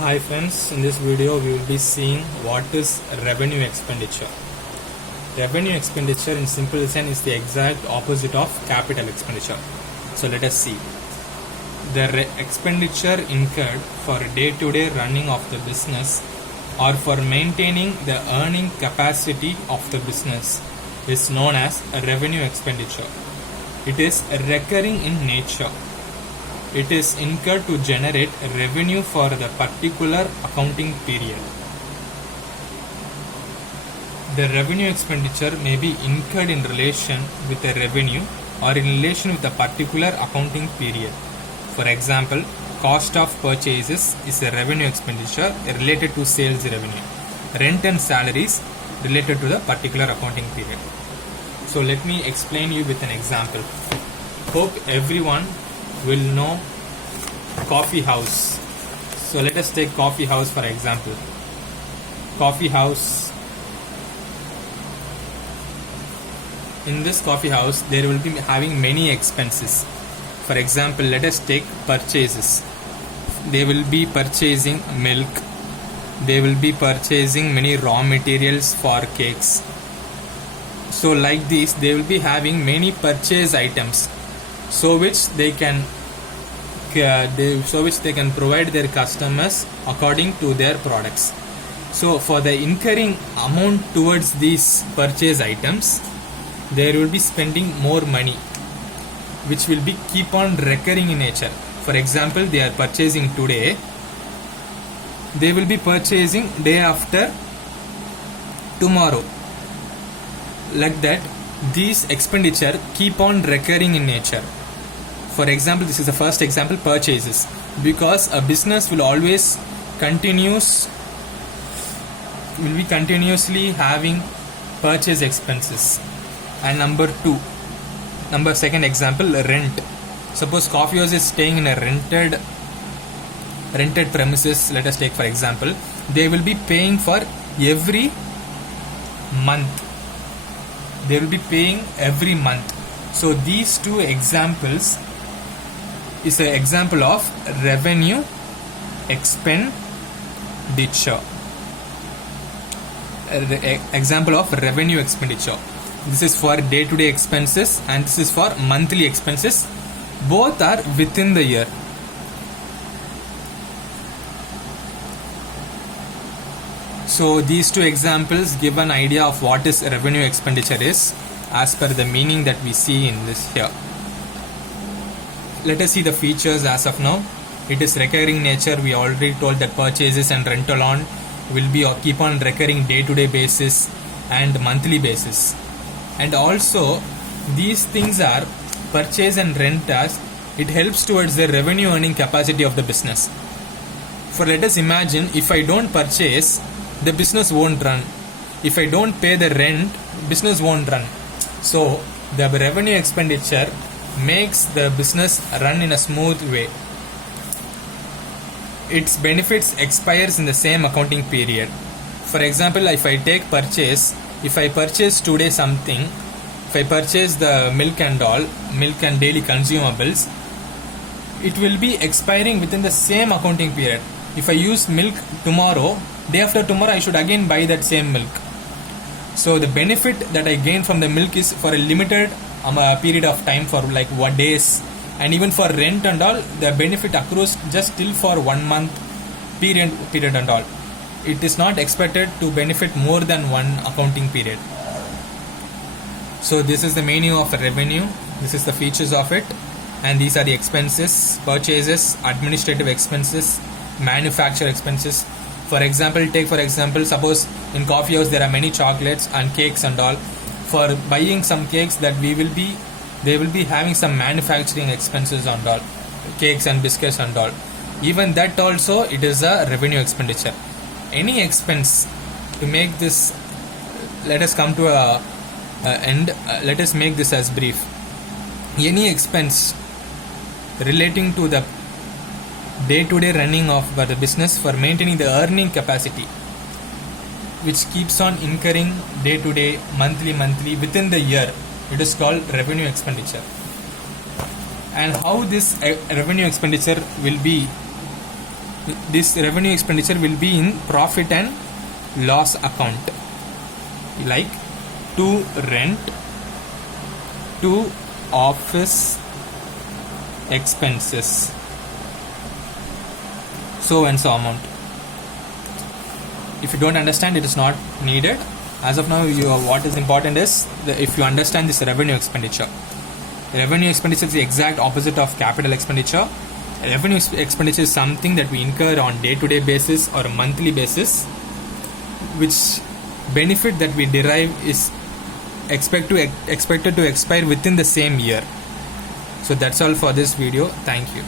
Hi friends, in this video we will be seeing what is revenue expenditure. Revenue expenditure in simple sense is the exact opposite of capital expenditure. So let us see. The expenditure incurred for day-to-day running of the business or for maintaining the earning capacity of the business is known as a revenue expenditure. It is recurring in nature. It is incurred to generate revenue for the particular accounting period. The revenue expenditure may be incurred in relation with a revenue or in relation with a particular accounting period. For example, cost of purchases is a revenue expenditure related to sales revenue. Rent and salaries related to the particular accounting period. So let me explain you with an example. Hope everyone will know coffee house. So let us take coffee house for example. Coffee house. In this coffee house, there will be having many expenses. For example, let us take purchases. They will be purchasing milk. They will be purchasing many raw materials for cakes. So like this, they will be having many purchase items, so which they can provide their customers according to their products. So for the incurring amount towards these purchase items, they will be spending more money, which will be keep on recurring in nature. For example, they are purchasing today, they will be purchasing day after tomorrow. Like that, these expenditure keep on recurring in nature. For example, this is the first example, purchases, because a business will always be continuously having purchase expenses. And second example, rent. Suppose coffee house is staying in a rented premises. Let us take for example, they will be paying for every month. They will be paying every month. So these two examples is an example of revenue expenditure. Example of revenue expenditure. This is for day-to-day expenses and this is for monthly expenses. Both are within the year. So these two examples give an idea of what is revenue expenditure is as per the meaning that we see in this here. Let us see the features as of now. It is recurring nature. We already told that purchases and rental on will be or keep on recurring day-to-day basis and monthly basis. And also these things are purchase and rent as it helps towards the revenue earning capacity of the business. For let us imagine, if I don't purchase, the business won't run. If I don't pay the rent, business won't run. So the revenue expenditure makes the business run in a smooth way. Its benefits expires in the same accounting period. For example, if I take purchase, if I purchase today something, if I purchase the milk and daily consumables, it will be expiring within the same accounting period. If I use milk tomorrow, day after tomorrow I should again buy that same milk. So the benefit that I gain from the milk is for a limited period of time, for like what days, and even for rent and all, the benefit accrues just till for 1 month period and all. It is not expected to benefit more than one accounting period. So this is the meaning of revenue. This is the features of it, and these are the expenses: purchases, administrative expenses, manufacture expenses. For example, suppose in coffee house there are many chocolates and cakes and all. For buying some cakes, they will be having some manufacturing expenses and all, cakes and biscuits and all. Even that also, it is a revenue expenditure. Any expense to make this, let us come to a end. Let us make this as brief. Any expense relating to the day-to-day running of the business for maintaining the earning capacity, which keeps on incurring day-to-day, monthly within the year, it is called revenue expenditure. and how this revenue expenditure will be this revenue expenditure will be in profit and loss account, like to rent, to office expenses, so and so amount. If you don't understand, it is not needed. As of now, what is important is if you understand this revenue expenditure. Revenue expenditure is the exact opposite of capital expenditure. Revenue expenditure is something that we incur on day-to-day basis or a monthly basis, which benefit that we derive is expected to expire within the same year. So that's all for this video. Thank you.